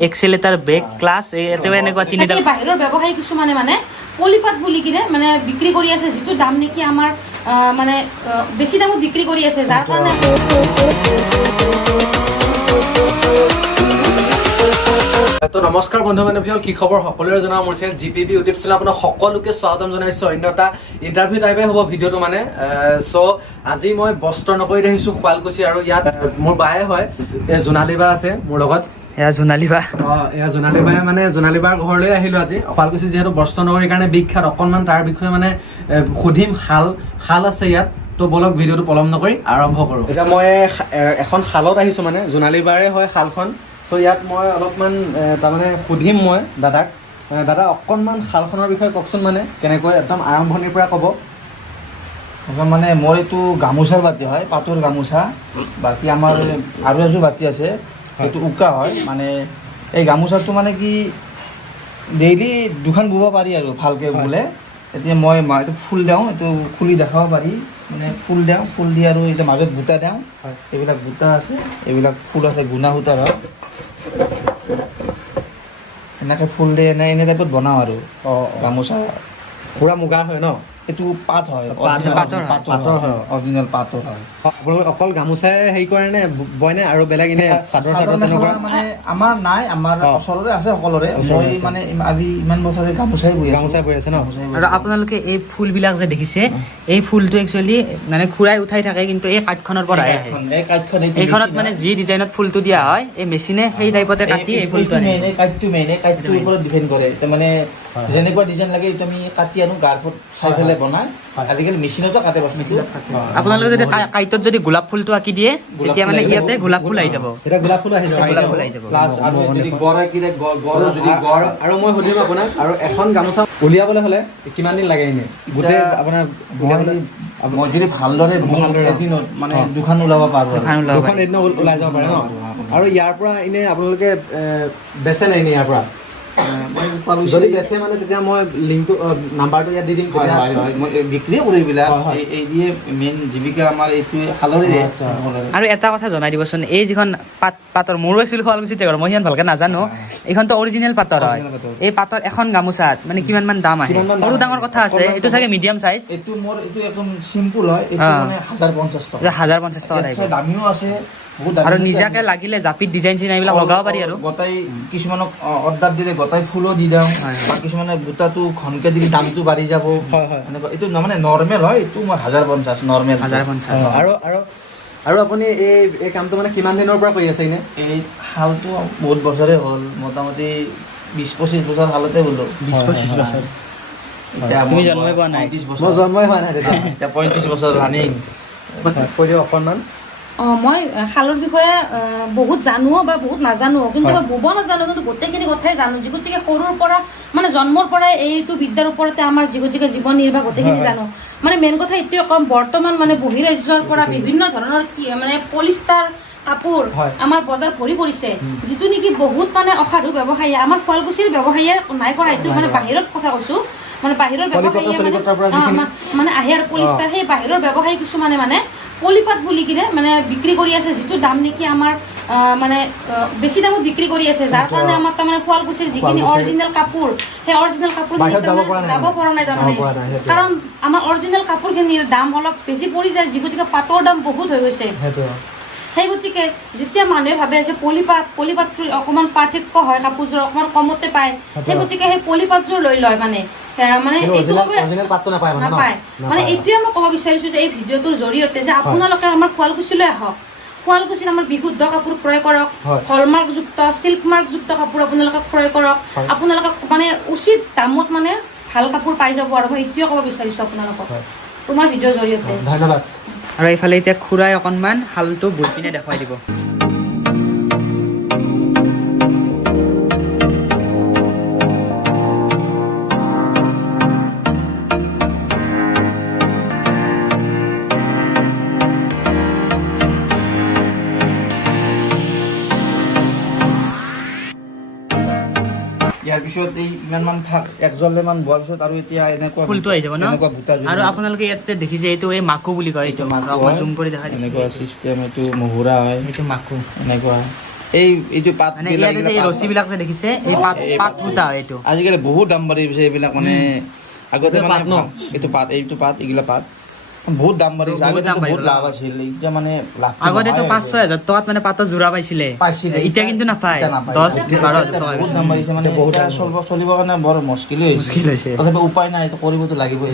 এক্সেলেটাৰ বেগ class এতেও এনেকুৱা তিনিটা বাহিৰৰ ব্যৱসায়ী কিছুমানে মানে পলিপাত বুলি কিনে মানে বিক্ৰী কৰি আছে, যিটো দাম নেকি আমাৰ মানে বেছি দামত বিক্ৰী কৰি আছে, যাৰ কাৰণে তো নমস্কাৰ বন্ধু বান্ধৱীসকল, কি খবৰ সকলোৰে জনাওঁ। মোৰ চেনেল জিপিবি ইউটিউব চেনেল আপোনাক সকলোকে স্বাগতম জনাইছোঁ। অন্য এটা ইণ্টাৰভিউ টাইপে হ'ব ভিডিঅ'টো মানে। চ' আজি মই বস্ত্ৰ নগৰীত আহিছোঁ শুৱালকুছি, আৰু ইয়াত মোৰ বায়ে হয়, এই জোনালী বা আছে মোৰ লগত। এয়া জোনালী বা। এয়া জোনালী বায়ে মানে জোনালী বাৰ ঘৰলৈ আহিলোঁ আজি। শুৱালকুছি যিহেতু বস্ত্ৰ নগৰীৰ কাৰণে বিখ্যাত, অকণমান তাৰ বিষয়ে মানে সুধিম। শাল আছে ইয়াত, তো বলক ভিডিঅ'টো পলম নকৰি আৰম্ভ কৰোঁ। এতিয়া মই এখন শালত আহিছোঁ, মানে জোনালী বাৰে হয় শালখন। চ' ইয়াত মই অলপমান তাৰমানে সুধিম মই দাদাক। দাদা অকণমান শালখনৰ বিষয়ে কওকচোন, মানে কেনেকৈ একদম আৰম্ভণিৰ পৰা ক'ব। মানে মোৰ এইটো গামোচাৰ বাতি হয়, পাটৰ গামোচা। বাকী আমাৰ আৰু এযোৰ বাতি আছে, সেইটো উকা হয়। মানে এই গামোচাটো মানে কি ডেইলি দুখন বব পাৰি আৰু ভালকৈ বোলে। এতিয়া মই এইটো ফুল দিওঁ, এইটো খুলি দেখাব পাৰি। মানে ফুল দিওঁ, ফুল দি আৰু এতিয়া মাজত বুটা দিওঁ। এইবিলাক বুটা আছে, এইবিলাক ফুল আছে, গুণা সূতাৰ হয়। এনেকৈ ফুল দি এনে টাইপত বনাওঁ আৰু গামোচা। পূৰা মুগা হয় ন? এইটো পাট হয়, পাটৰ হয়, অৰিজিনেল পাটৰ হয়। আপোনালোকে অকল গামোচাই হেৰি কৰে নে বয়নে আৰু বেলেগ এনে চাদৰ তেনেকুৱা? মানে আমাৰ নাই, আমাৰ ওচৰতে আছে সকলোৰে। মই মানে আজি ইমান বছৰে গামোচাই বৈ আছে ন? আৰু আপোনালোকে এই ফুলবিলাক যে দেখিছে, এই ফুলটো একচুৱেলি মানে ঘূৰাই উঠাই থাকে, কিন্তু এই কাঠখনৰ পৰা আহে। এইখনত মানে যি ডিজাইনত ফুলটো দিয়া হয়, এই মেচিনে সেই টাইপতে কাটি এই ফুলটো আনে। এই কাঠটোৰ ওপৰত ডিপেণ্ড কৰে। তাৰমানে যেনেকুৱা ডিজাইন লাগে এইটো আমি কাটি আনো, গাৰ ফুট চাই পেলাই বনাই। আজিকালি মেচিনতো কাটে, মেচিনত কাটে। আপোনালোকে যদি কাইটত যদি গোলাপ ফুলটো আঁকি দিয়ে, তেতিয়া মানে ইয়াতে গোলাপ ফুল আহি যাব। এতিয়া গোলাপ ফুল আহি যাব। আৰু মই সুধিম আপোনাক, আৰু এখন গামোচা উলিয়াবলৈ হ'লে কিমান দিন লাগে এনেই? গোটেই আপোনাৰ মই যদি ভালদৰে এদিনত মানে দুখন ওলাব পাৰোঁ, দুখন এদিনত ওলাই যাব পাৰে ন? আৰু ইয়াৰ পৰা এনেই আপোনালোকে বেচে নাই এনেই ইয়াৰ পৰা? যদি বেচে মানে তেতিয়া মই লিংকটো নাম্বাৰটো ইয়াত দি দিম। মই বিক্ৰীয়ে কৰোঁ এইবিলাক। এই দিয়ে মেইন জীৱিকা আমাৰ এইটোৱে শালৰে। আৰু এটা কথা জনাই দিবচোন, এই যিখন পাটৰ, মোৰো একচুৱেলি শুৱালকুছিতে ঘৰ, মই সিমান ভালকৈ নাজানো। এইখনতো অৰিজিনেল পাটৰ হয়। এই পাটৰ এখন গামোচাত মানে কিমান মান দাম আহে? সৰু ডাঙৰ কথা আছে, এইটো চাগে মিডিয়াম চাইজ। এইটো মোৰ এইটো একদম চিম্পুল হয়, এইটো মানে 1050 টকা। 1050 টকা ইয়াতছে দামীও আছে, বহুত আৰু দামী। নিজাকে লাগিলে জাপিত ডিজাইন চিজাইন এইবিলাক লগাব পাৰি। আৰু গোটাই কিছুমানক অৰ্ডাৰ দিলে গোটাই ফুলো দি দিওঁ, বা কিছুমানে বুটাটো ঘনকে দিলে দামটো বাঢ়ি যাব। এনেকুৱা এইটো মানে নৰ্মেল হয়, এইটো মই 1050 নৰ্মেল 1050। আৰু আপুনি এই কামটো মানে কিমান দিনৰ পৰা কৰি আছে এনে? এই শালটো বহুত বছৰে হ'ল, মোটামুটি 20-25 বছৰ শালতে গ'লো। 20-25 বছৰ? এতিয়া তুমি জন্মই পোৱা নাই? 35 মই বছৰ, জন্মই হোৱা নাই তেতিয়া। এতিয়া 35 বছৰ ৰানিং। কৈ দিয়ক অকণমান। মই শালৰ বিষয়ে বহুত জানো বা বহুত নাজানো, কিন্তু মই বব নাজানো, কিন্তু গোটেইখিনি কথাই জানো। যিগতিকে সৰুৰ পৰা মানে জন্মৰ পৰাই এইটো বিদ্যাৰ ওপৰতে আমাৰ যিগতিকে জীৱন নিৰ্বাহ গোটেইখিনি জানো। মানে মেইন কথা এইটোৱে ক'ম, বৰ্তমান মানে বহিৰাজ্যৰ পৰা বিভিন্ন ধৰণৰ মানে পলিষ্টাৰ কাপোৰ আমাৰ বজাৰ ভৰি পৰিছে, যিটো নেকি বহুত মানে অসাধু ব্যৱসায়ী। আমাৰ শুৱালকুছিৰ ব্যৱসায়ীয়ে নাই কৰা, এইটো মানে বাহিৰত কথা কৈছোঁ। মানে বাহিৰৰ ব্যৱসায়ীয়ে মানে আহে আৰু পলিষ্টাৰ, সেই বাহিৰৰ ব্যৱসায়ী কিছুমানে মানে পলিপাত বুলি কিনে মানে বিক্ৰী কৰি আছে, যিটো দাম নেকি আমাৰ মানে বেছি দামত বিক্ৰী কৰি আছে, যাৰ কাৰণে আমাৰ তাৰমানে শুৱালকুছিৰ যিখিনি অৰিজিনেল কাপোৰ, সেই অৰিজিনেল কাপোৰখিনি যাব পৰা নাই তাৰমানে। কাৰণ আমাৰ অৰিজিনেল কাপোৰখিনিৰ দাম অলপ বেছি পৰি যায়, যিগতিকে পাটৰ দাম বহুত হৈ গৈছে। সেই গতিকে যেতিয়া মানুহে ভাবে যে পলিপাতটোৰ অকণমান পাৰ্থক্য হয়, কাপোৰযোৰ অকণমান কমতে পায়, সেই গতিকে সেই পলিপাতযোৰ লৈ লয়। মানে এইটো নাপায়। মানে এইটোৱে মই ক'ব বিচাৰিছোঁ যে এই ভিডিঅ'টোৰ জৰিয়তে যে আপোনালোকে আমাৰ শুৱালকুছিলৈ আহক, শুৱালকুছিত আমাৰ বিশুদ্ধ কাপোৰ ক্ৰয় কৰক, হলমাৰ্কযুক্ত চিল্ক মাৰ্কযুক্ত কাপোৰ আপোনালোকে ক্ৰয় কৰক। আপোনালোকে মানে উচিত দামত মানে ভাল কাপোৰ পাই যাব, আৰু মই এইটোৱে ক'ব বিচাৰিছোঁ আপোনালোকক তোমাৰ ভিডিঅ'ৰ জৰিয়তে। ধন্যবাদ। আৰু এইফালে এতিয়া খুৰাই অকণমান শালটো বৈ পিনে দেখুৱাই দিব। ইয়াৰ পিছত এই ইমানমান একজনমান বোৱাৰ পিছত আৰু এতিয়া এনেকুৱা ফুলটো আহি যাব ন? এনেকুৱা বুটা আৰু আপোনালোকে ইয়াতে দেখিছে, এইটো এই মাকু বুলি কয়। এইটো জুম কৰি দেখাই দিম। এনেকুৱা চিষ্টেম, এইটো মুহুৰা হয়, এইটো মাকু। এনেকুৱা এইটো পাত মানে ইয়াতে যে এই ৰছীবিলাক যে দেখিছে এই পাত সূতা হয় এইটো আজিকালি বহুত দাম বাঢ়ি গৈছে এইবিলাক মানে আগতে এইটো মানে পাত ন? এইটো পাত এইগিলা পাত বহুত দাম বাঢ়ি গৈছে আগতে বহুত লাভ আছিল এতিয়া মানে লাভটো আগতেতো নহয় 5-6 হাজাৰ টকাত মানে পাতৰ যোৰা পাইছিলে পাইছিলে। এতিয়া কিন্তু নাপায় এতিয়া নাপায়। 10-12 হাজাৰ টকা বহুত দাম বাঢ়িছে মানে এতিয়া চলিবৰ কাৰণে বৰ মুস্কিল হৈছে তথাপি উপায় নাই এইটো কৰিবতো লাগিবই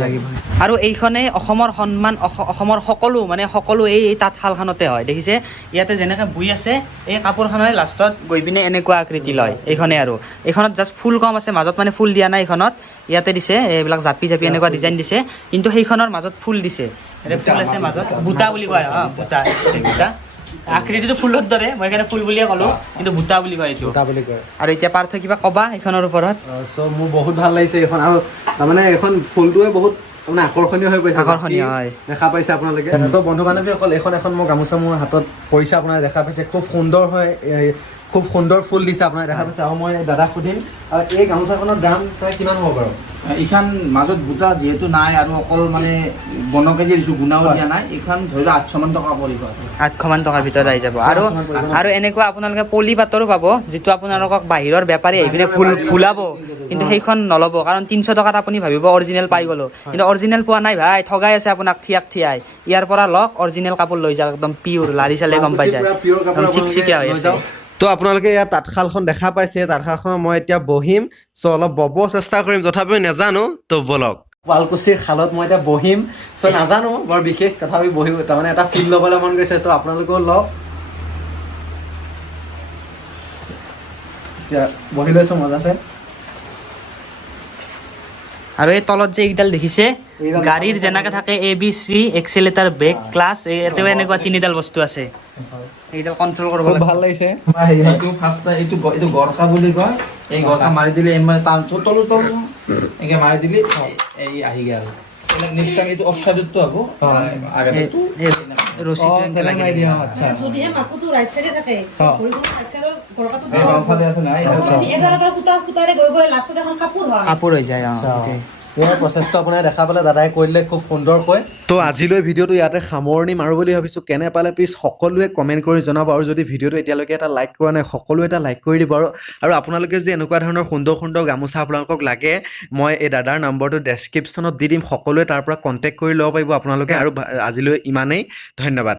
আৰু এইখনে অসমৰ সন্মান অসমৰ সকলো এই তাঁতশালখনতে হয় দেখিছে ইয়াতে যেনেকৈ বৈ আছে এই কাপোৰখনে লাষ্টত গৈ পিনে এনেকুৱা আকৃতি লয় এইখনে আৰু এইখনত জাষ্ট ফুল কম আছে মাজত মানে ফুল দিয়া নাই এইখনত ইয়াতে দিছে এইবিলাক জাপি এনেকুৱা ডিজাইন দিছে কিন্তু সেইখনৰ মাজত ফুল দিছে ফুল আছে মাজত বুটা বুলি কয় বুটা আকৃতিটো ফুলৰ দৰে মই সেইকাৰণে ফুল বুলিয়ে ক'লো কিন্তু বুটা বুলি কয় এইটো দুটা বুলি কয় আৰু এতিয়া পাৰ্থ কিবা ক'বা এইখনৰ ওপৰত চ' মোৰ বহুত ভাল লাগিছে এইখন আৰু তাৰমানে এইখন ফুলটোৱে বহুত মানে আকৰ্ষণীয় হৈ পৰিছে আকৰ্ষণীয়, হয়। দেখা পাইছে আপোনালোকে তো বন্ধু বান্ধৱীসকল এখন মোৰ গামোচা মোৰ হাতত পৰিছে আপোনাৰ দেখা পাইছে খুব সুন্দৰ হয় খুব সুন্দৰ ফুল দিছে আপোনাৰ দেখা পাইছে আৰু মই দাদাক সুধিম আৰু এই গামোচাখনৰ দাম প্ৰায় কিমান হ'ব বাৰু এইখন মাজত বুটা যিহেতু নাই আৰু অকল মানে বনকে যে দিছোঁ গুণাও দিয়া নাই এইখন ধৰি লওক 800 মান টকা পৰিব 800 মান টকাৰ ভিতৰত আহি যাব আৰু এনেকুৱা আপোনালোকে পলি পাতৰো পাব যিটো আপোনালোকক বাহিৰৰ বেপাৰী আহি পিনে ফুলাব কিন্তু সেইখন নল'ব কাৰণ 300 টকাত আপুনি ভাবিব অৰিজিনেল পাই গ'লো কিন্তু অৰিজিনেল পোৱা নাই ভাই ঠগাই আছে আপোনাক থিয়াই ইয়াৰ পৰা লওক অৰিজিনেল কাপোৰ লৈ যাওক একদম পিয়ৰ লাৰি চালে গম পাই যায় একদম চিকচিকীয়া হৈ আছে তো আপোনালোকে ইয়াত তাঁতশালখন দেখা পাইছে তাঁতশালখনত মই এতিয়া বহিম চ' অলপ বব চেষ্টা কৰিম তথাপিও নাজানো তো বলক শুৱালকুছিৰ শালত মই এতিয়া বহিম চ' নাজানো বৰ বিশেষ তথাপি বহিব তাৰমানে এটা ফিল ল'বলৈ মন গৈছে তো আপোনালোকেও লওক এতিয়া বহি লৈছোঁ মজাছে আৰু এই তলত যে এইডাল দেখিছে গাড়ীৰ যেনেকে থাকে ABC এক্সেলেটাৰ ব্ৰেক ক্লাছ এতেও এনেকুৱা তিনিডাল বস্তু আছে এইডাল কণ্ট্ৰল কৰিব খুব লাগে ভাল লাগিছে এইটো ফাৰ্ষ্ট এইটো গৰকা বুলি কয় এই গৰকা মাৰি দিলে মানে তাৰ তলো এনেকৈ মাৰি দিলে এই আহি গ'ল নেক্সট টাইম এইটো অফচাইডতো হ'ব আগতে ৰছীটো এনেকে লাগি থাকে। আচ্ছা যদিহে মাকুটো ৰাইট চাইডে থাকে ভৰিখন ৰাইট চাইডৰ গৰকাটো এই বাওঁফালে আছে নাই এডাল কুটাৰে গৈ লাষ্টত এখন কাপোৰ হয় কাপোৰ হৈ যায় সেইটোৱে। ইয়াৰ প্ৰচেছটো আপোনাৰ দেখা পালে দাদাই কৈ দিলে খুব সুন্দৰকৈ তো আজিলৈ ভিডিঅ'টো ইয়াতে সামৰণি মাৰোঁ বুলি ভাবিছোঁ কেনে পালে প্লিজ সকলোৱে কমেণ্ট কৰি জনাব আৰু যদি ভিডিঅ'টো এতিয়ালৈকে এটা লাইক কৰা নাই সকলোৱে এটা লাইক কৰি দিব আৰু আপোনালোকে যদি এনেকুৱা ধৰণৰ সুন্দৰ গামোচা আপোনালোকক লাগে মই এই দাদাৰ নম্বৰটো ডেছক্ৰিপশ্যনত দি দিম সকলোৱে তাৰ পৰা কণ্টেক্ট কৰি ল'ব পাৰিব আপোনালোকে আৰু আজিলৈ ইমানেই ধন্যবাদ